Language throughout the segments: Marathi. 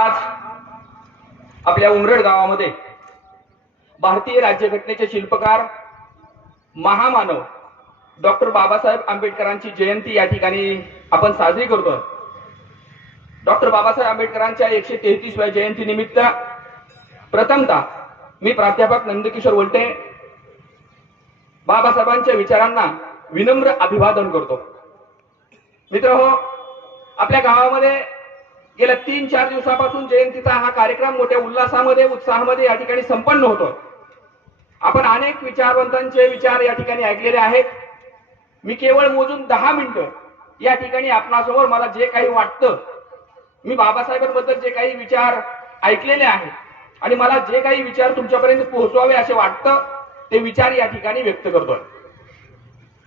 आज आपल्या उमरड गावामध्ये भारतीय राज्यघटनेचे शिल्पकार महामानव डॉक्टर बाबासाहेब आंबेडकरांची जयंती या ठिकाणी आपण साजरी करतो डॉक्टर बाबासाहेब आंबेडकरांच्या एकशे तेहतीसव्या जयंती निमित्त प्रथमतः मी प्राध्यापक नंदकिशोर वलटे बाबासाहेबांच्या विचारांना विनम्र अभिवादन करतो. मित्र हो आपल्या गावामध्ये गेल्या तीन चार दिवसापासून जयंतीचा हा कार्यक्रम मोठ्या उल्हासामध्ये उत्साहामध्ये या ठिकाणी संपन्न होतोय. आपण अनेक विचारवंतांचे विचार या ठिकाणी ऐकलेले आहेत. मी केवळ मोजून दहा मिनिटं या ठिकाणी आपणासमोर मला जे काही वाटतं मी बाबासाहेबांबद्दल जे काही विचार ऐकलेले आहेत आणि मला जे काही विचार तुमच्यापर्यंत पोहोचवावे असे वाटतं ते विचार या ठिकाणी व्यक्त करतोय.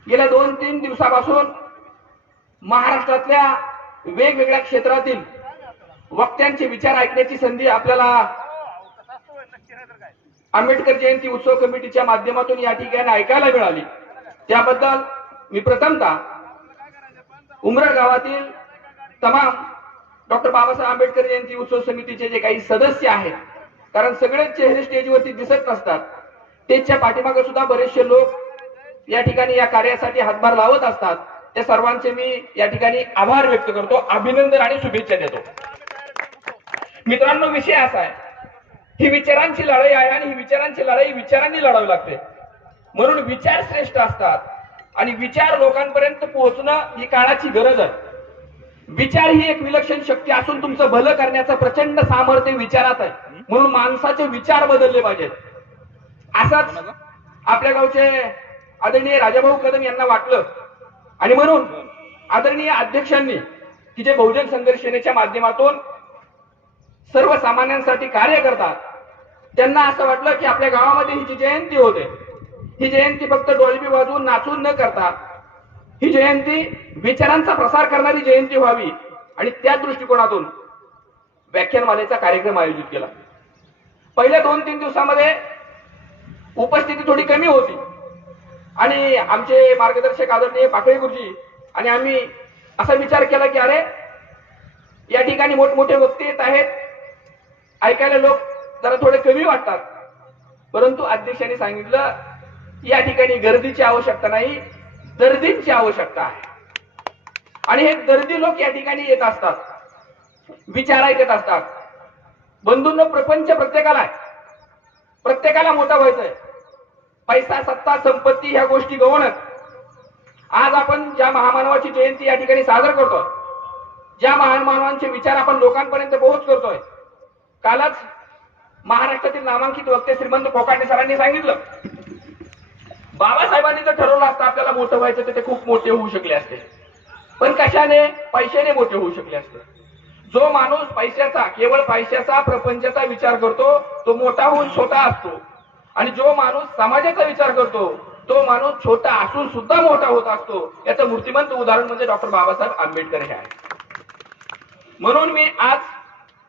गेल्या दोन तीन दिवसापासून महाराष्ट्रातल्या वेगवेगळ्या क्षेत्रातील वक्त्यांचे विचार ऐकण्याची संधी आपल्याला आंबेडकर जयंती उत्सव कमिटीच्या माध्यमातून या ठिकाणी ऐकायला मिळाली. त्याबद्दल मी प्रथमतः उमरड गावातील तमाम डॉक्टर बाबासाहेब आंबेडकर जयंती उत्सव समितीचे जे काही सदस्य आहेत कारण सगळेच चेहरे स्टेजवरती दिसत नसतात त्याच्या पाठीमागे सुद्धा बरेचसे लोक या ठिकाणी या कार्यासाठी हातभार लावत असतात. त्या सर्वांचे मी या ठिकाणी आभार व्यक्त करतो अभिनंदन आणि शुभेच्छा देतो. मित्रांनो विषय असा आहे. ही विचारांची लढाई आहे आणि ही विचारांची लढाई विचारांनी लढावी लागते. म्हणून विचार श्रेष्ठ असतात आणि विचार लोकांपर्यंत पोहोचणं ही काळाची गरज आहे. विचार ही एक विलक्षण शक्ती असून तुमचं भलं करण्याचं प्रचंड सामर्थ्य विचारात आहे. म्हणून माणसाचे विचार बदलले पाहिजेत. असाच आपल्या गावचे आदरणीय राजाभाऊ कदम यांना वाटलं. आणि म्हणून आदरणीय अध्यक्षांनी की जे बहुजन संघर्ष सेनेच्या माध्यमातून सर्वसामान्यांसाठी कार्य करतात. त्यांना असं वाटलं की आपल्या गावामध्ये ही जी जयंती होते ही जयंती फक्त डोलबी वाजवून नाचून न करता ही जयंती विचारांचा प्रसार करणारी जयंती व्हावी आणि त्या दृष्टिकोनातून व्याख्यानमालेचा कार्यक्रम आयोजित केला. पहिल्या दोन तीन दिवसामध्ये उपस्थिती थोडी कमी होती. आणि आमचे मार्गदर्शक आदरणीय पाकळे गुरुजी आणि आम्ही असा विचार केला की अरे या ठिकाणी मोठमोठे वक्ते येत आहेत ऐकायला लोक जरा थोडे कमी वाटतात. परंतु अध्यक्षांनी सांगितलं या ठिकाणी गर्दीची आवश्यकता नाही दर्दींची आवश्यकता आहे. आणि हे दर्दी लोक या ठिकाणी येत असतात विचार ऐकत असतात. बंधूंना प्रपंच प्रत्येकाला आहे. प्रत्येकाला मोठा व्हायचंय. पैसा सत्ता संपत्ती ह्या गोष्टी गवणच आज आपण ज्या महामानवाची जयंती या ठिकाणी साजर करतोय ज्या महान मानवांचे विचार आपण लोकांपर्यंत पोहोच करतोय कालच महाराष्ट्रातील नामांकित वक्ते श्रीमंत कोकाटे सरांनी सांगितलं. बाबासाहेबांनी जर ठरवलं असतं आपल्याला मोठं व्हायचं तर ते खूप मोठे होऊ शकले असते. पण कशाने? पैशाने मोठे होऊ शकले असते. जो माणूस पैशाचा केवळ पैशाचा प्रपंचाचा विचार करतो तो मोठा होऊन छोटा असतो. आणि जो माणूस समाजाचा विचार करतो तो माणूस छोटा असून सुद्धा मोठा होत असतो. याचं मूर्तिमंत उदाहरण म्हणजे डॉक्टर बाबासाहेब आंबेडकर हे आहे म्हणून मी आज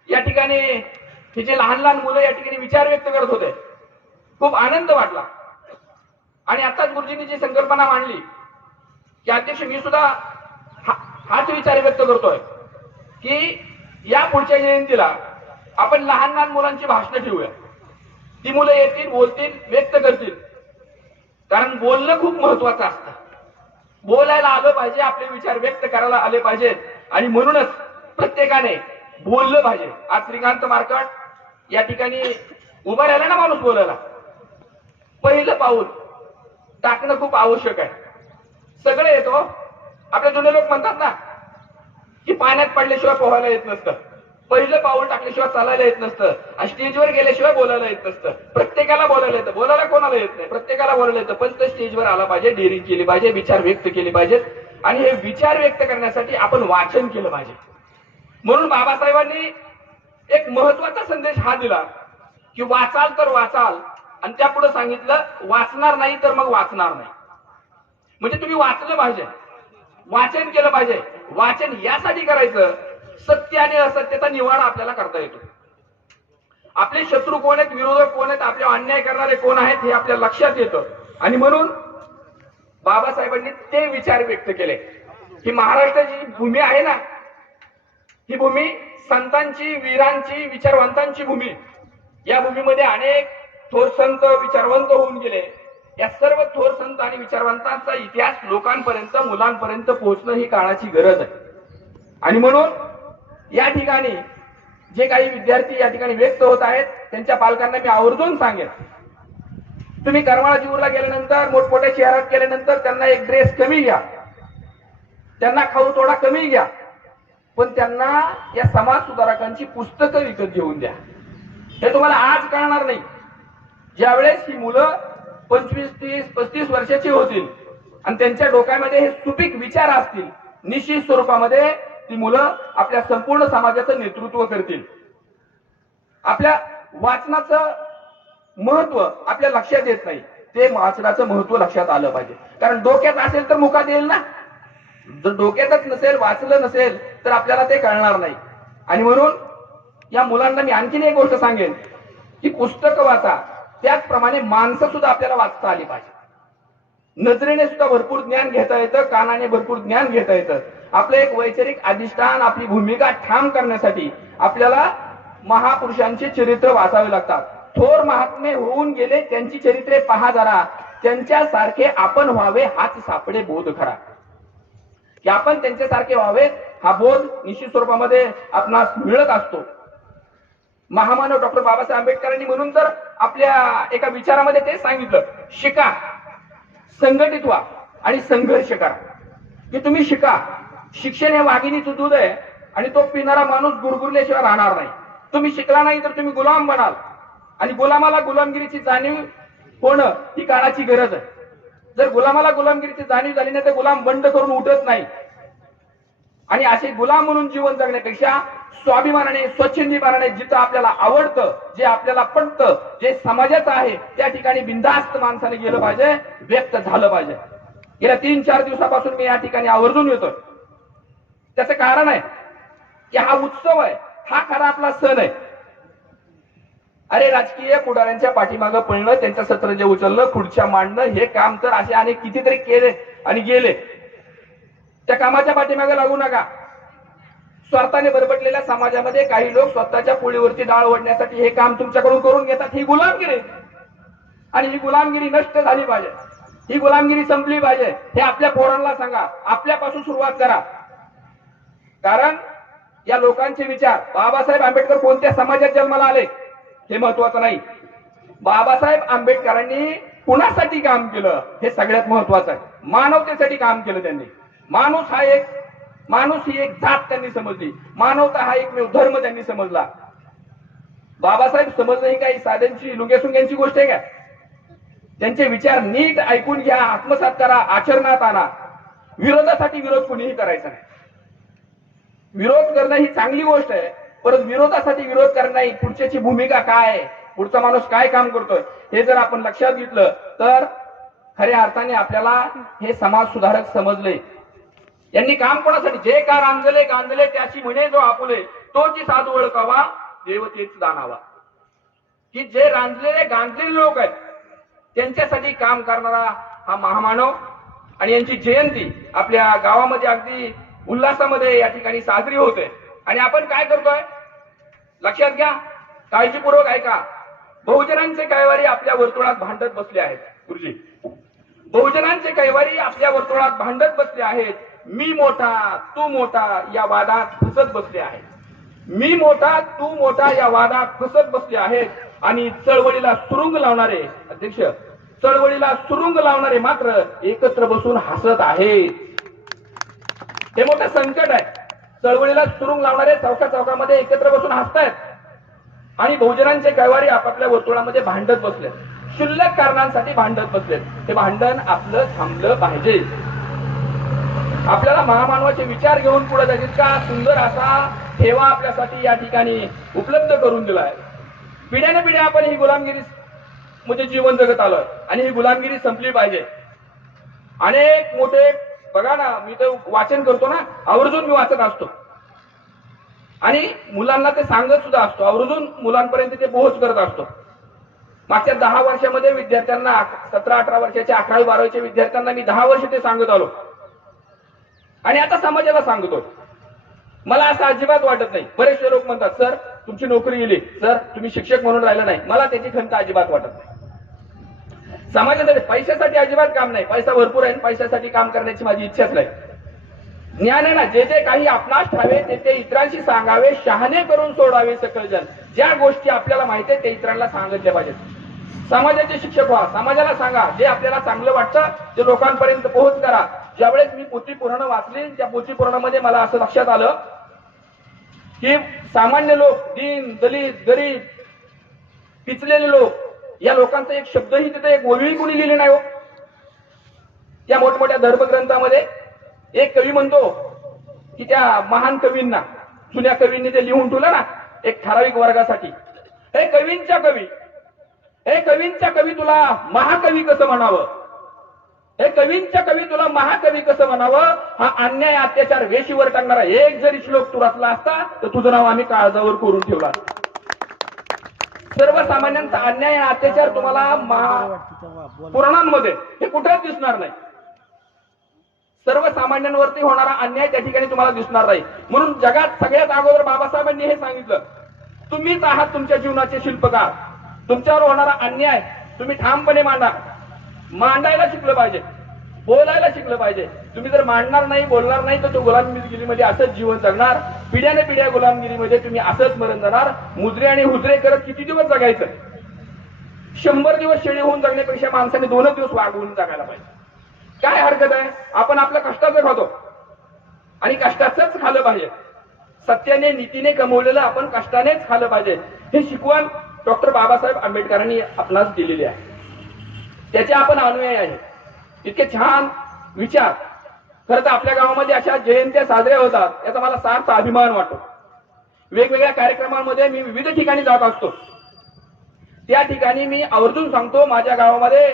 या ठिकाणी तिचे लहान लहान मुलं या ठिकाणी विचार व्यक्त करत होते. खूप आनंद वाटला. आणि आताच गुरुजींनी जी संकल्पना मांडली की अध्यक्ष मी सुद्धा हाच विचार व्यक्त करतोय की या पुढच्या जयंतीला आपण लहान लहान मुलांची भाषणं ठेवूया. ती मुलं येतील बोलतील व्यक्त करतील. कारण बोलणं खूप महत्वाचं असतं. बोलायला आलं पाहिजे आपले विचार व्यक्त करायला आले पाहिजेत. आणि म्हणूनच प्रत्येकाने बोललं पाहिजे. आज श्रीकांत मार्कट या ठिकाणी उभा राहिला ना माणूस बोलायला? पहिलं पाऊल टाकणं खूप आवश्यक आहे. सगळं येतो हो. आपले जुने लोक म्हणतात ना की पाण्यात पडल्याशिवाय पोहायला येत नसतं. पहिलं पाऊल टाकल्याशिवाय चालायला येत नसतं. आणि स्टेजवर गेल्याशिवाय बोलायला येत नसतं. प्रत्येकाला बोलायला येतं. बोलायला कोणाला येत नाही? प्रत्येकाला बोलायला येतं. पण ते स्टेजवर आला पाहिजे डेअरिंग केली पाहिजे विचार व्यक्त केले पाहिजेत. आणि हे विचार व्यक्त करण्यासाठी आपण वाचन केलं पाहिजे. म्हणून बाबासाहेबांनी एक महत्त्वाचा संदेश हा दिला की वाचाल तर वाचाल आणि त्यापुढे सांगितलं वाचणार नाही तर मग वाचणार नाही. म्हणजे तुम्ही वाचलं पाहिजे. वाचन केलं पाहिजे. वाचन यासाठी करायचं सत्य आणि असत्याचा निवाडा आपल्याला करता येतो. आपले शत्रू कोण आहेत विरोधक कोण आहेत आपले अन्याय करणारे कोण आहेत हे आपल्या लक्षात येतं. आणि म्हणून बाबासाहेबांनी ते विचार व्यक्त केले. की महाराष्ट्राची भूमी आहे ना ही भूमी संतांची वीरांची विचारवंतांची भूमी. या भूमीमध्ये अनेक थोर संत विचारवंत होऊन गेले. या सर्व थोर संत आणि विचारवंतांचा इतिहास लोकांपर्यंत मुलांपर्यंत पोहोचणं ही काळाची गरज आहे. आणि म्हणून या ठिकाणी जे काही विद्यार्थी या ठिकाणी व्यक्त होत आहेत त्यांच्या पालकांना मी आवर्जून सांगेन. तुम्ही करमाळा जीवला गेल्यानंतर मोठमोठ्या शहरात गेल्यानंतर त्यांना एक ड्रेस कमी घ्या. त्यांना खाऊ थोडा कमी घ्या. पण त्यांना या समाज सुधारकांची पुस्तकं विकत घेऊन द्या. हे तुम्हाला आज कळणार नाही. ज्यावेळेस ही मुलं पंचवीस तीस पस्तीस वर्षाची होतील आणि त्यांच्या डोक्यामध्ये हे सुपीक विचार असतील निश्चित स्वरूपामध्ये ती मुलं आपल्या संपूर्ण समाजाचं नेतृत्व करतील. आपल्या वाचनाचं महत्त्व आपल्या लक्षात येत नाही. ते वाचनाचं महत्त्व लक्षात आलं पाहिजे. कारण डोक्यात असेल तर मुखात येईल ना. जर डोक्यातच नसेल वाचलं नसेल तर आपल्याला ते कळणार नाही. आणि म्हणून या मुलांना मी आणखीन एक गोष्ट सांगेन की पुस्तक वाचा. त्याचप्रमाणे माणसं सुद्धा आपल्याला वाचता आली पाहिजे. नजरेने सुद्धा भरपूर ज्ञान घेता येतं कानाने भरपूर ज्ञान घेता येतं. आपलं एक वैचारिक अधिष्ठान आपली भूमिका ठाम करण्यासाठी आपल्याला महापुरुषांचे चरित्र वाचावे लागतात. थोर महात्मे होऊन गेले त्यांची चरित्रे पहा जरा. त्यांच्यासारखे आपण व्हावे हाच सापडे बोध खरा. की आपण त्यांच्यासारखे व्हावे हा बोध निश्चित स्वरूपामध्ये आपणास मिळत असतो. महामानव डॉक्टर बाबासाहेब आंबेडकरांनी म्हणून तर आपल्या एका विचारामध्ये ते सांगितलं शिका संघटित व्हा आणि संघर्ष करा. की तुम्ही शिका शिक्षण हे वाघिणीचं दूध आहे आणि तो पिणारा माणूस गुरगुरल्याशिवाय राहणार नाही. तुम्ही शिकला नाही तर तुम्ही गुलाम बनाल. आणि गुलामाला गुलामगिरीची जाणीव होणं ही काळाची गरज आहे. जर गुलामाला गुलामगिरीची जाणीव झाली नाही तर गुलाम बंड करून उठत नाही. आणि असे गुलाम म्हणून जीवन जगण्यापेक्षा स्वाभिमानाने स्वच्छंदीपणाने जिथं आपल्याला आवडतं जे आपल्याला पटतं जे समाजाचं आहे त्या ठिकाणी बिंदास्त माणसाने गेलं पाहिजे व्यक्त झालं पाहिजे. गेल्या तीन चार दिवसापासून मी या ठिकाणी आवर्जून येतोय. त्याचं कारण आहे की हा उत्सव आहे हा खरा आपला सण आहे. अरे राजकीय पुढाऱ्यांच्या पाठीमागं पळणं त्यांचं सत्र जे उचललं खुर्च्या मांडणं हे काम तर असे अनेक कितीतरी केले आणि गेले. त्या कामाच्या पाठीमागे लागू नका. स्वार्थाने बरबटलेल्या समाजामध्ये काही लोक स्वतःच्या पोळीवरती डाळ ओढण्यासाठी हे काम तुमच्याकडून करून घेतात. ही गुलामगिरी. आणि ही गुलामगिरी नष्ट झाली पाहिजे. ही गुलामगिरी संपली पाहिजे. हे आपल्या पोरांना सांगा. आपल्यापासून सुरुवात करा. कारण या लोकांचे विचार बाबासाहेब आंबेडकर कोणत्या समाजात जन्माला आले हे महत्वाचं नाही. बाबासाहेब आंबेडकरांनी कुणासाठी काम केलं हे सगळ्यात महत्वाचं आहे. मानवतेसाठी काम केलं त्यांनी. माणूस हा एक माणूस ही एक जात त्यांनी समजली. मानवता हा एकमेव धर्म त्यांनी समजला. बाबासाहेब समजणं ही काही साध्यांची लुंग्यासुंग्यांची गोष्ट आहे का? त्यांचे विचार नीट ऐकून घ्या आत्मसात करा आचरणात आणा. विरोधासाठी विरोध कुणीही करायचा नाही. विरोध करणं ही चांगली गोष्ट आहे परंतु विरोधासाठी विरोध करणं ही पुढच्याची भूमिका काय? आहे पुढचा माणूस काय काम करतोय? हे जर आपण लक्षात घेतलं तर खऱ्या अर्थाने आपल्याला हे समाज सुधारक समजले. यांनी काम कोणासाठी? जे का रांजले गांजले त्याची म्हणे जो आपुले तो जी साधू ओळखावा देव तेच जाणावा की जे रांजलेले गांजलेले लोक आहेत त्यांच्यासाठी काम करणारा हा महामानव आणि यांची जयंती आपल्या गावामध्ये अगदी उल्हासामध्ये या ठिकाणी साजरी होते. आणि आपण काय करतोय? लक्षात घ्या काळजीपूर्वक ऐका. बहुजनांचे कैवारी आपल्या वर्तुळात भांडत बसले आहेत. गुरुजी. बहुजनांचे कैवारी आपल्या वर्तुळात भांडत बसले आहेत. मी मोठा तू मोठा या वादात फसत बसले आहेत. मी मोठा तू मोठा या वादात फसत बसले आहेत. आणि चळवळीला सुरुंग लावणारे अध्यक्ष चळवळीला सुरुंग लावणारे मात्र एकत्र बसून हसत आहेत. हे मोठं संकट आहे. चळवळीला सुरुंग लावणारे चौका चौकामध्ये एकत्र बसून हसतायत. आणि बहुजनांचे कैवारी आपापल्या वर्तुळामध्ये भांडत बसले क्षुल्लक कारणांसाठी भांडत बसलेत. हे भांडण आपलं थांबलं पाहिजे. आपल्याला महामानवाचे विचार घेऊन पुढे जायचे. का सुंदर असा ठेवा आपल्यासाठी या ठिकाणी उपलब्ध करून दिलाय. पिढ्याने पिढ्या आपण ही गुलामगिरी मध्ये जीवन जगत आलोय. आणि ही गुलामगिरी संपली पाहिजे. अनेक मोठे बघा ना मी तर वाचन करतो ना आवर्जून मी वाचत असतो. आणि मुलांना ते सांगत सुद्धा असतो. आवर्जून मुलांपर्यंत ते पोहोच करत असतो. मागच्या दहा वर्षामध्ये विद्यार्थ्यांना सतरा अठरा वर्षाच्या अकरावी बारावीच्या विद्यार्थ्यांना मी दहा वर्ष ते सांगत आलो. आणि आता समाजाला सांगतो मला असं अजिबात वाटत नाही. बरेचसे लोक म्हणतात सर तुमची नोकरी गेली सर तुम्ही शिक्षक म्हणून राहिला नाही. मला त्याची खंत अजिबात वाटत नाही. समाजासाठी पैशासाठी अजिबात काम नाही. पैसा भरपूर आहे पैशासाठी काम करण्याची माझी इच्छाच नाही. ज्ञान आहे ना जे जे काही आपणास ठावे ते ते इतरांशी सांगावे शहाणे करून सोडावे सकलजन ज्या गोष्टी आपल्याला माहिती आहे ते इतरांना सांगितल्या पाहिजेत. समाजाचे शिक्षक व्हा. समाजाला सांगा. जे आपल्याला चांगलं वाटतं ते लोकांपर्यंत पोहोच करा. ज्यावेळेस मी पोथी पुराण वाचली त्या पोथी पुराणामध्ये मला असं लक्षात आलं की सामान्य लोक दीन दलित गरीब पिचलेले लोक या लोकांचा एक शब्दही तिथे एक ओळी कुणी लिहिले नाही हो. या मोठमोठ्या धर्मग्रंथामध्ये एक कवी म्हणतो की त्या महान कवींना जुन्या कवींनी ते लिहून ठेवलं ना एक ठराविक वर्गासाठी. हे कवींच्या कवी हे कवींच्या कवी तुला महाकवी कसं म्हणावं? हे कवींच्या कवी तुला महाकवी कसं म्हणावं? हा अन्याय अत्याचार वेशीवर टाकणारा एक जरी श्लोक तू रचला असता तर तुझं नाव आम्ही काळजावर करून ठेवला. सर्वसामान्यांचा अन्याय अत्याचार तुम्हाला पुराणांमध्ये हे कुठेच दिसणार नाही. सर्वसामान्यांवरती होणारा अन्याय त्या ठिकाणी तुम्हाला दिसणार नाही. म्हणून जगात सगळ्यात अगोदर बाबासाहेबांनी हे सांगितलं. तुम्हीच आहात तुमच्या जीवनाचे शिल्पकार. तुमच्यावर होणारा अन्याय तुम्ही ठामपणे मांडा. मांडायला शिकलं पाहिजे. बोलायला शिकलं पाहिजे. तुम्ही जर मांडणार नाही बोलणार नाही तर तो गुलामगिरीमध्ये असंच जीवन जगणार. पिढ्याने पिढ्या गुलामगिरीमध्ये तुम्ही असंच मरण जाणार. मुजरे आणि हुजरे करत किती दिवस जगायचं? शंभर दिवस शेळी होऊन जगण्यापेक्षा माणसाने दोनच दिवस वाढवून जगायला पाहिजे. काय हरकत आहे? आपण आपल्या कष्टाचं खातो. आणि कष्टाचंच खाल्लं पाहिजे. सत्याने नीतीने कमवलेलं आपण कष्टानेच खाल्लं पाहिजे. हे शिकवण डॉक्टर बाबासाहेब आंबेडकरांनी आपणास दिलेली आहे. त्याचे आपण अनुयायी आहे इतके छान विचार. खरं तर आपल्या गावामध्ये अशा जयंत्या साजऱ्या होतात याचा मला सार्थ अभिमान वाटतो. वेगवेगळ्या कार्यक्रमांमध्ये मी विविध ठिकाणी जात असतो. त्या ठिकाणी मी आवर्जून सांगतो माझ्या गावामध्ये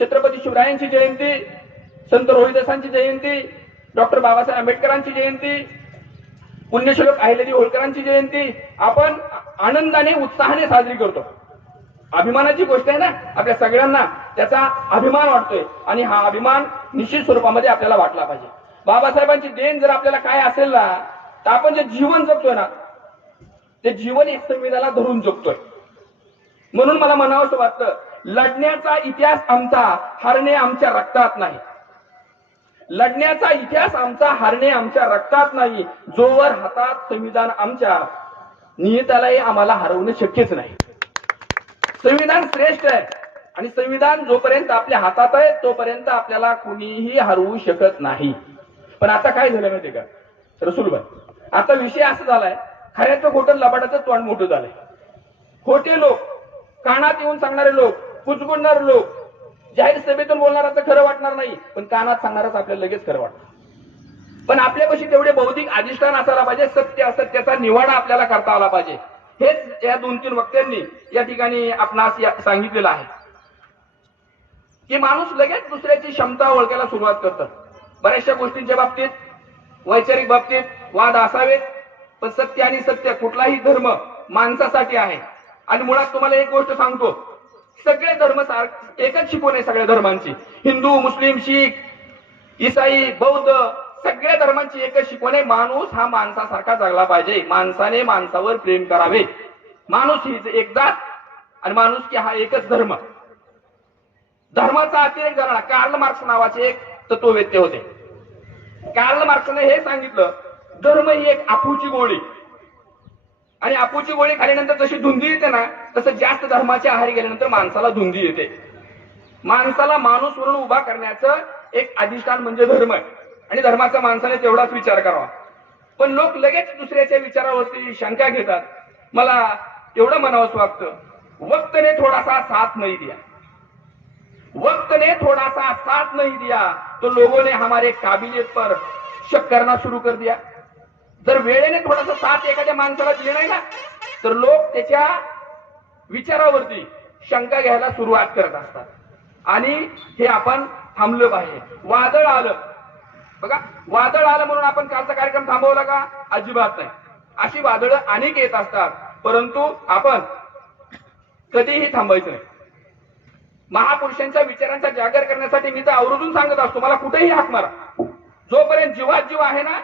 छत्रपती शिवरायांची जयंती संत रोहिदासांची जयंती डॉक्टर बाबासाहेब आंबेडकरांची जयंती पुण्यश्लोक अहिलेजी होळकरांची जयंती आपण आनंदाने उत्साहाने साजरी करतो. अभिमानाची गोष्ट आहे ना? आपल्या सगळ्यांना त्याचा अभिमान वाटतोय. आणि हा अभिमान निश्चित स्वरूपामध्ये आपल्याला वाटला पाहिजे. बाबासाहेबांची देण जर आपल्याला काय असेल ना तर आपण जे जीवन जगतोय ना ते जीवन एक संविधानाला धरून जगतोय. म्हणून मला म्हणावंसं वाटतं लढण्याचा इतिहास आमचा हरणे आमच्या रक्तात नाही. लढण्याचा इतिहास आमचा हरणे आमच्या रक्तात नाही. जोवर हातात संविधान आमच्या नियतालाही आम्हाला हरवणं शक्यच नाही. संविधान श्रेष्ठ आहे. आणि संविधान जोपर्यंत आपल्या हातात आहे तोपर्यंत आपल्याला कुणीही हरवू शकत नाही. पण आता काय झालं माहिती का? रसूलबाई आता विषय असा झालाय खऱ्याचं खोटं लबाडाचं तोंड मोठं झालंय. खोटे लोक कानात येऊन सांगणारे लोक कुचबुडणारे लोक जाहीर सभेतून बोलणाराचं खरं वाटणार नाही पण कानात सांगणारच आपल्याला लगेच खरं वाटणार पण आपल्यापाशी तेवढे बौद्धिक अधिष्ठान असायला पाहिजे सत्य असत्याचा निवाडा आपल्याला करता आला पाहिजे. हेच या दोन तीन वक्त्यांनी या ठिकाणी आपणास या- सांगितलेलं आहे. की माणूस लगेच दुसऱ्याची क्षमता ओळखायला सुरुवात करतात. बऱ्याचशा गोष्टींच्या बाबतीत वैचारिक बाबतीत वाद असावेत पण सत्य आणि सत्य कुठलाही धर्म माणसासाठी आहे. आणि मुळात तुम्हाला एक गोष्ट सांगतो. सगळे धर्म सार एकच शिकवण आहे सगळ्या धर्मांची. हिंदू मुस्लिम शीख इसाई बौद्ध सगळ्या धर्मांची एकच शिकवण आहे माणूस हा माणसासारखा जगला पाहिजे. माणसाने माणसावर प्रेम करावे. माणूस ही एकदाच आणि माणूस की हा एकच धर्म. धर्माचा अतिरेक झाला. कार्ल मार्क्स नावाचे एक तत्ववेत्ते होते. कार्ल मार्क्सने हे सांगितलं धर्म ही एक आपूची गोळी. आणि आपूची गोळी खाल्यानंतर जशी धुंदी येते ना तसं जास्त धर्माच्या आहारी गेल्यानंतर माणसाला धुंदी येते. माणसाला माणूस वरून उभा करण्याचं एक अधिष्ठान म्हणजे धर्म आहे. आणि धर्माचा माणसाने तेवढाच विचार करावा. पण लोक लगेच दुसऱ्याच्या विचारावरती शंका घेतात. मला एवढं म्हणावंच वाटतं वक्त ने थोडासा साथ नाही दिया. वक्त ने साथ नहीं दिया तो लोगों ने हमारे काबिलियत पर शक करना शुरू कर दिया. जर वेळेने थोडासा साथ एखाद्या माणसाला दिले नाही ना तर लोक त्याच्या विचारावरती शंका घ्यायला सुरुवात करत असतात. आणि हे आपण थांबलं पाहिजे. वादळ आलं बघा वादळ आलं म्हणून आपण कालचा कार्यक्रम थांबवला का? अजिबात नाही. अशी वादळं अनेक येत असतात. परंतु आपण कधीही थांबायचं नाही. महापुरुषांच्या विचारांचा जागर करण्यासाठी मी तर आवर्जून सांगत असतो मला कुठेही हाक मारा. जोपर्यंत जीवात जीव आहे ना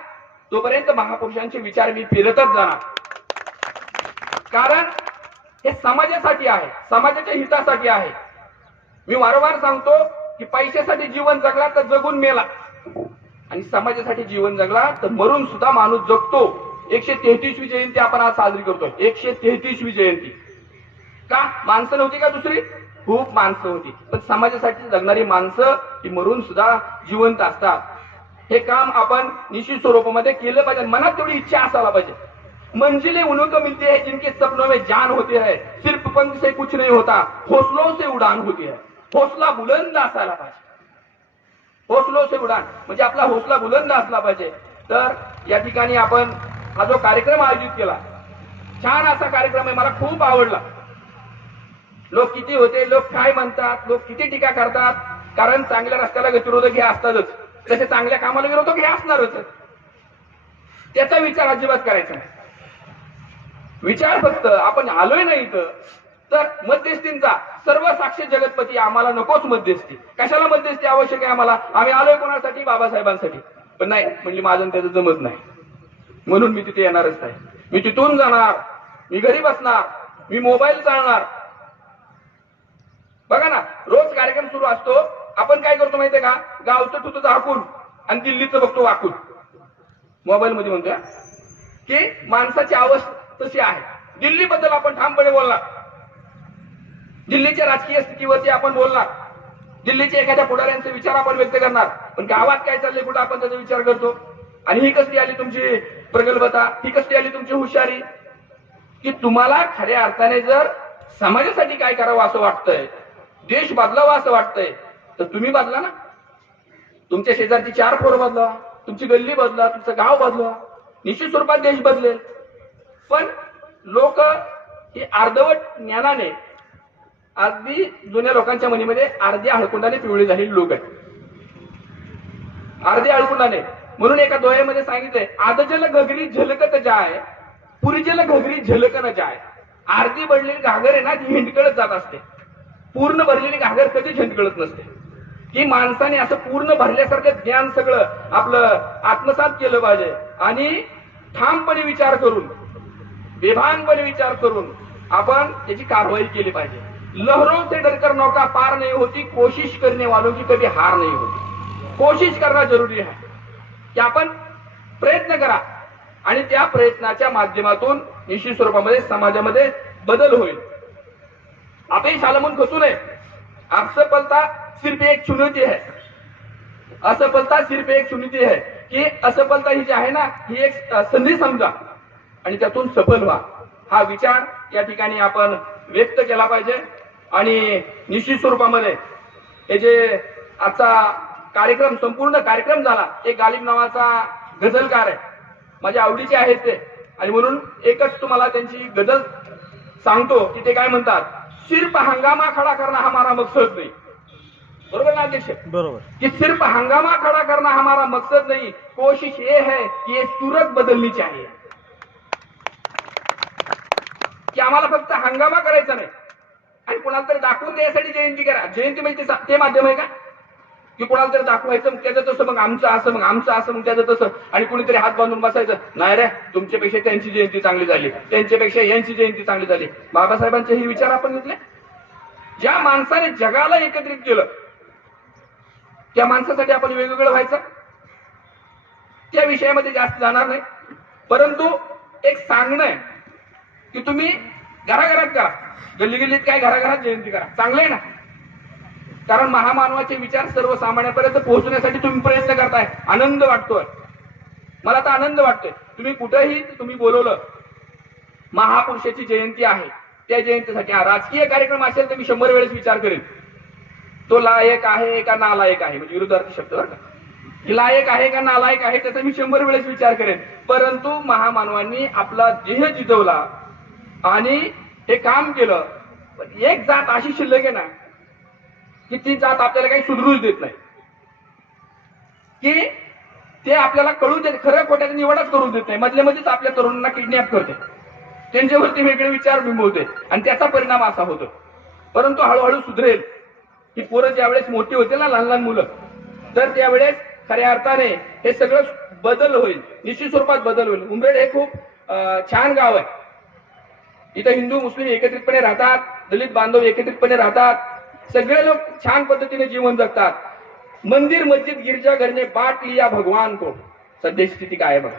तोपर्यंत महापुरुषांचे विचार मी फिरतच जाणार. कारण हे समाजासाठी आहे समाजाच्या हितासाठी आहे. मी वारंवार सांगतो की पैशासाठी जीवन जगला तर जगून मेला. आणि समाजासाठी जीवन जगला तर मरून सुद्धा माणूस जगतो. एकशे तेहतीसवी जयंती आपण आज साजरी करतो एकशे तेहतीसवी जयंती. का? माणसं नव्हती का दुसरी? खूप माणसं होती. पण समाजासाठी जगणारी माणसं ही मरून सुद्धा जिवंत असतात. हे काम आपण निश्चित स्वरूपामध्ये केलं पाहिजे. मनात तेवढी इच्छा असायला पाहिजे. मंजिलें उन्हों को मिलती है जिनके सपनों में जान होती है सिर्फ पंख से कुछ नहीं होता हौसलों से उड़ान होती है. हौसला बुलंद असायला पाहिजे. होसलो से उडान. म्हणजे आपला हौसला बुलंद असला पाहिजे. तर या ठिकाणी आपण हा जो कार्यक्रम आयोजित केला छान असा कार्यक्रम आहे मला खूप आवडला. लोक किती होते लोक काय म्हणतात लोक किती टीका करतात कारण चांगल्या रस्त्याला गतिरोधक हे असतातच. तसे चांगल्या कामाला विरोधक हे असणारच. त्याचा विचार अजिबात करायचा नाही. विचार फक्त आपण आलोय ना इथं तर मध्यस्थींचा सर्व साक्ष जगतपती आम्हाला नकोच मध्यस्थी. कशाला मध्यस्थी आवश्यक आहे आम्हाला? आम्ही आलोय कोणासाठी? बाबासाहेबांसाठी. पण नाही म्हणजे माझं त्याचं जमत नाही. म्हणून मी तिथे येणारच नाही. मी तिथून जाणार. मी घरी बसणार. मी मोबाईल चालणार. बघा ना रोज कार्यक्रम सुरू असतो. आपण काय करतो माहितीये का? गावचं तुझं झाकून आणि दिल्लीचं बघतो वाकून. मोबाईल मध्ये म्हणतोय की माणसाची अवस्था तशी आहे. दिल्लीबद्दल आपण ठामपणे बोलणार. दिल्लीच्या राजकीय स्थितीवरती आपण बोलणार. दिल्लीच्या एखाद्या पुढाऱ्यांचे विचार आपण व्यक्त करणार. पण गावात काय चाललंय कुठं आपण त्याचा विचार करतो? आणि ही कसली आली तुमची प्रगल्भता? ही कसली आली तुमची हुशारी? की तुम्हाला खऱ्या अर्थाने जर समाजासाठी काय करावं असं वाटतंय देश बदलावा असं वाटतंय तर तुम्ही बदला ना. तुमच्या शेजारची चार पोरं बदला तुमची गल्ली बदला तुमचं गाव बदला. निश्चित स्वरूपात देश बदलेल. पण लोक हे अर्धवट ज्ञानाने अगदी जुन्या लोकांच्या मनीमध्ये अर्ध्या हळकुंडाने पिवळी झालेली लोक आहेत. अर्ध्या हळकुंडाने म्हणून एका दोह्यामध्ये सांगितलंय आदजल घगरी झलकत जाय पुरीजल घगरी झलकन जाय. अर्धी भरलेली घागर आहे ना ती हिंडकळत जात असते. पूर्ण भरलेली घागर कधी हिंडकळत नसते. की माणसाने असं पूर्ण भरल्यासारखं ज्ञान सगळं आपलं आत्मसात केलं पाहिजे. आणि ठामपणे विचार करून बेभानपणे विचार करून आपण त्याची कारवाई केली पाहिजे. लहरों से डरकर नौका पार नहीं होती कोशिश करने वालों की कभी हार नहीं होती। कोशिश करणं जरुरी आहे की आपण प्रयत्न करा आणि त्या प्रयत्नाच्या माध्यमातून निश्चित स्वरूपामध्ये समाजामध्ये बदल होईल. अपयश शालमून म्हणून खचू नये. असफलता सिर्फ एक चुनौती है असफलता सिर्फ एक चुनौती है की असफलता ही जी आहे ना ही एक संधी समजा आणि त्यातून सफल व्हा. हा विचार या ठिकाणी आपण व्यक्त केला पाहिजे. आणि निश्चित स्वरूपामध्ये हे जे आजचा कार्यक्रम संपूर्ण कार्यक्रम झाला एक गालिब नावाचा गझलकार आहे. माझ्या आवडीचे आहेत ते. आणि म्हणून एकच तुम्हाला त्यांची गझल सांगतो की ते काय म्हणतात सिर्फ हंगामा खडा करणं हमारा मकसद नाही. बरोबर ना अध्यक्ष? बरोबर. कि सिर्फ हंगामा खड़ा करना हमारा मकसद नहीं कोशिश ये है कि ये सूरत बदलनी चाहिए की आम्हाला फक्त हंगामा करायचा नाही आणि कोणाला तरी दाखवून द्यायसाठी जयंती करा. जयंती म्हणजे ते माध्यम आहे का? की कोणाला तरी दाखवायचं त्याचं तसं मग आमचं असं मग आमचं असं मग त्याचं तसं. आणि कुणीतरी हात बांधून बसायचं नाही रे तुमच्यापेक्षा त्यांची जयंती चांगली झाली. त्यांच्यापेक्षा यांची जयंती चांगली झाली. बाबासाहेबांचे हे विचार आपण घेतले? ज्या माणसाने जगाला एकत्रित केलं त्या माणसासाठी आपण वेगवेगळं व्हायचं? त्या विषयामध्ये जास्त जाणार नाही. परंतु एक सांगणं आहे की तुम्ही घराघरात करा. गल्ली गल्लीत काय घराघरात जयंती करा. चांगलं आहे ना? कारण महामानवाचे विचार सर्वसामान्यापर्यंत पोहोचण्यासाठी तुम्ही प्रयत्न करताय. आनंद वाटतोय. मला तर आनंद वाटतोय. तुम्ही कुठेही तुम्ही बोलवलं महापुरुषाची जयंती आहे. त्या जयंतीसाठी हा राजकीय कार्यक्रम असेल तर मी शंभर वेळेस विचार करेन. तो लायक आहे का नालायक आहे? म्हणजे विरुद्धार्थी शब्द बरं का लायक आहे का नालायक आहे त्याचा मी शंभर वेळेस विचार करेन. परंतु महामानवांनी आपला देह जिजवला आणि हे काम केलं पण एक जात अशी शिल्लक आहे ना की ती जात आपल्याला काही सुधरूच देत नाही. की ते आपल्याला कळू देत खरं खोट्याचा निवडच करून देत नाही. मधल्या मध्येच आपल्या तरुणांना किडनॅप करते. त्यांच्यावरती वेगळे विचार बिंबवते. आणि त्याचा परिणाम असा होतो. परंतु हळूहळू सुधरेल. की पोरं ज्यावेळेस मोठी होते ना लहान लहान मुलं तर त्यावेळेस खऱ्या अर्थाने हे सगळं बदल होईल. निश्चित स्वरूपात बदल होईल. उमरेड हे खूप छान गाव आहे. इथं हिंदू मुस्लिम एकत्रितपणे राहतात दलित बांधव एकत्रितपणे राहतात सगळे लोक छान पद्धतीने जीवन जगतात. मंदिर मस्जिद गिरजा बाट ने लिया भगवान को सध्या स्थिती काय बघा.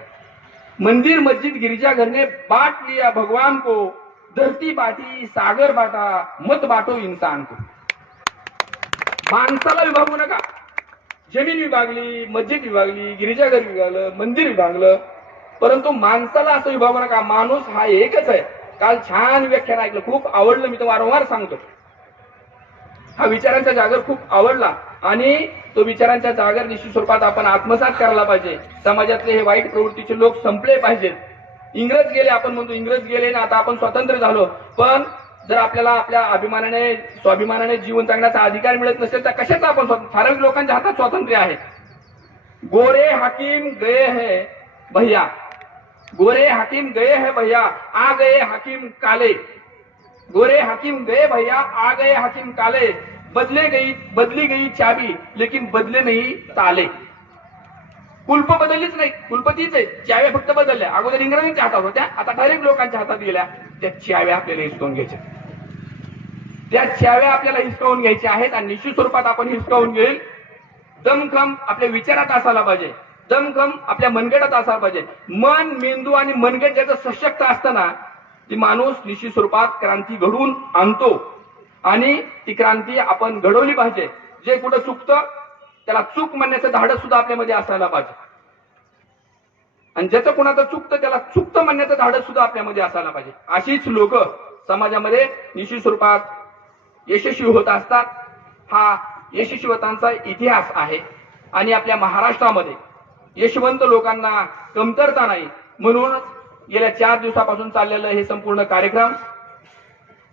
मंदिर मस्जिद गिरजा बाट ने लिया भगवान को धरती बाटी सागर बाटा मत बाटो इंसान को माणसाला विभागू नका. जमीन विभागली मस्जिद विभागली गिरिजाघर विभागलं मंदिर विभागलं परंतु माणसाला असं विभागू नका. माणूस हा एकच आहे. काल छान व्याख्यान ऐकलं. खूप आवडलं मी तर वारंवार सांगतो. हा विचारांचा जागर खूप आवडला आणि तो विचारांच्या जागर निश्चित स्वरूपात आपण आत्मसात करायला पाहिजे. समाजातले हे वाईट प्रवृत्तीचे लोक संपले पाहिजेत. इंग्रज गेले आपण म्हणतो इंग्रज गेले ना आता आपण स्वतंत्र झालो. पण जर आपल्याला आपल्या अभिमानाने स्वाभिमानाने जीवन जगण्याचा अधिकार मिळत नसेल तर कशाचा आपण फारच ठराविक लोकांच्या हातात स्वातंत्र्य आहे. गोरे हाकीम गए है भैया. गोरे हकीम गए है भैया आ गए हकीम काले। गोरे हकीम गए भैया आ गए हकीम काले। बदले गई बदली गई चाबी लेकिन बदले नाही ताले। कुल्प बदललीच नाही कुल्प तीच आहे. चाव्या फक्त बदलल्या. अगोदर इंग्रजांच्या हातात होत्या आता डायरेक्ट लोकांच्या हातात गेल्या. त्या चाव्या आपल्याला हिसकावून घ्यायच्या. त्या चाव्या आपल्याला हिसकावून घ्यायच्या आहेत आणि निश्चित स्वरूपात आपण हिसकावून घेईल. दमखम आपल्या विचारात असायला पाहिजे. दमखम आपल्या मनगटात असायला पाहिजे. मन मेंदू आणि मनगट ज्याचं सशक्त असताना ती माणूस निश्चित स्वरूपात क्रांती घडवून आणतो. आणि ती क्रांती आपण घडवली पाहिजे. जे कुठं चुकतं त्याला चूक म्हणण्याचं धाडस सुद्धा आपल्यामध्ये असायला पाहिजे. आणि ज्याचं कुणाचं चुकतं त्याला चुकतं म्हणण्याचं धाडस सुद्धा आपल्यामध्ये असायला पाहिजे. अशीच लोक समाजामध्ये निश्चित स्वरूपात यशस्वी होत असतात. हा यशस्वीतांचा इतिहास आहे. आणि आपल्या महाराष्ट्रामध्ये यशवंत लोकांना कमतरता नाही. म्हणूनच गेल्या चार दिवसापासून चाललेलं हे संपूर्ण कार्यक्रम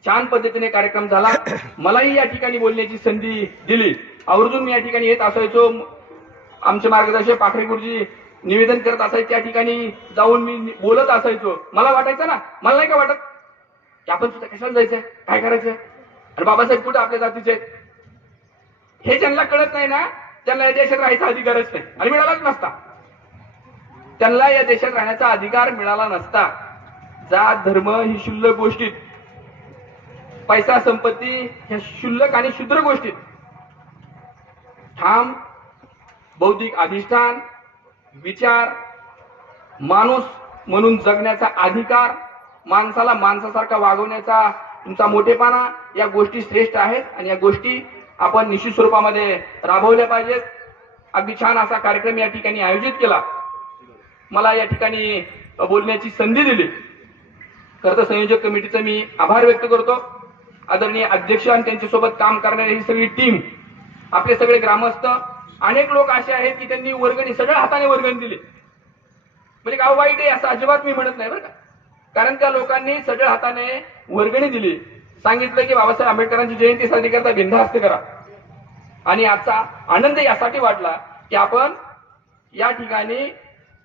छान पद्धतीने कार्यक्रम झाला. मलाही या ठिकाणी बोलण्याची संधी दिली. आवर्जून मी या ठिकाणी येत असायचो. आमचे मार्गदर्शक पाखरे गुरुजी निवेदन करत असायचे त्या ठिकाणी जाऊन मी बोलत असायचो. मला वाटायचं ना मला नाही का वाटत की आपण सुद्धा कशाला जायचंय? काय करायचंय? अरे बाबासाहेब कुठं आपल्या जातीचे हे ज्यांना कळत नाही ना त्यांना या देशात राहायचा अधिकारच नाही. आणि मिळालाच नसता. त्यांना या देशात राहण्याचा अधिकार मिळाला नसता. जात धर्म ही शुल्लक गोष्टीत पैसा संपत्ती ह्या शुल्लक आणि शुद्र गोष्टीत ठाम बौद्धिक अधिष्ठान विचार माणूस म्हणून जगण्याचा अधिकार माणसाला माणसासारखा वागवण्याचा तुमचा मोठेपणा या गोष्टी श्रेष्ठ आहेत आणि या गोष्टी आपण निश्चित स्वरूपामध्ये राबवल्या पाहिजेत. अगदी छान असा कार्यक्रम या ठिकाणी आयोजित केला. मला या ठिकाणी बोलण्याची संधी दिली. खरं तर संयोजक कमिटीचा मी आभार व्यक्त करतो. आदरणीय अध्यक्ष आणि त्यांच्यासोबत काम करणारी ही सगळी टीम आपले सगळे ग्रामस्थ अनेक लोक असे आहेत की त्यांनी वर्गणी सगळ्या हाताने वर्गणी दिली. म्हणजे गाव वाईट आहे असं अजिबात मी म्हणत नाही बरं का. कारण त्या लोकांनी सगळ्या हाताने वर्गणी दिली. सांगितलं की बाबासाहेब आंबेडकरांची जयंती साजरी करता बिनधास्त करा. आणि आजचा आनंद यासाठी वाटला की आपण या ठिकाणी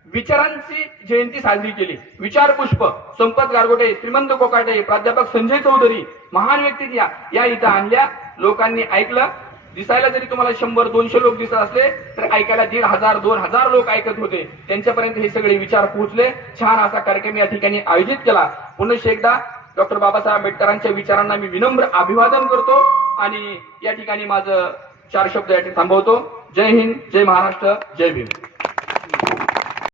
विचारांची जयंती साजरी केली. विचार पुष्प संपत गारगोटे श्रीमंत कोकाटे प्राध्यापक संजय चौधरी महान व्यक्ती या या इथं आणल्या. लोकांनी ऐकलं. दिसायला जरी तुम्हाला शंभर दोनशे लोक दिसत असले तर ऐकायला दीड हजार दोन हजार लोक ऐकत होते. त्यांच्यापर्यंत हे सगळे विचार पोहोचले. छान असा कार्यक्रम या ठिकाणी आयोजित केला. पुन्हा एकदा डॉक्टर बाबासाहेब आंबेडकरांच्या विचारांना मी विनम्र अभिवादन करतो आणि या ठिकाणी माझं चार शब्द या ठिकाणी थांबवतो. जय हिंद जय महाराष्ट्र जय भीम.